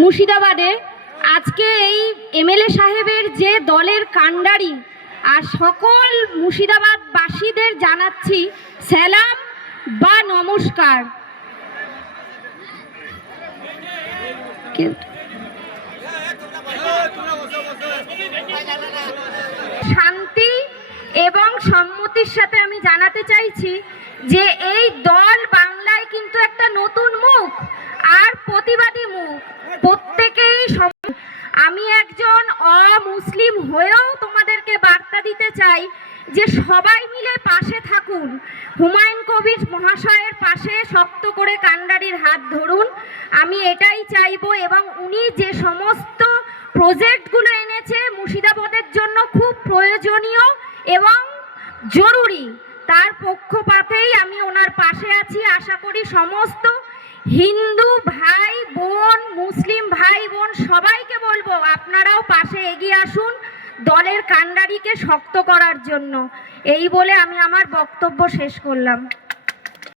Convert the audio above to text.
মুর্শিদাবাদে আজকে এই এমএলএ সাহেবের যে দলের কাণ্ডারি আর সকল মুর্শিদাবাদবাসীদের জানাচ্ছি সালাম বা নমস্কার। শান্তি এবং সম্মতির সাথে আমি জানাতে চাইছি যে এই দল বাংলায় কিন্তু একটা নতুন মুখ আর প্রতিবাদী মুখ, প্রত্যেকেই। আমি একজন অমুসলিম হয়েও তোমাদেরকে বার্তা দিতে চাই যে সবাই মিলে পাশে থাকুন। হুমায়ুন কবির মহাশয়ের পাশে শক্ত করে কাণ্ডারির হাত ধরুন, আমি এটাই চাইবো। এবং উনি যে সমস্ত প্রজেক্টগুলো এনেছে মুর্শিদাবাদের জন্য খুব প্রয়োজনীয় এবং জরুরি, তার পক্ষপাতেই আমি ওনার পাশে আছি। আশা করি সমস্ত হিন্দু ভাই বোন, মুসলিম ভাই বোন সবাইকে বলবো আপনারাও পাশে এগিয়ে আসুন দলের কাণ্ডারিকে শক্ত করার জন্য। এই বলে আমি আমার বক্তব্য শেষ করলাম।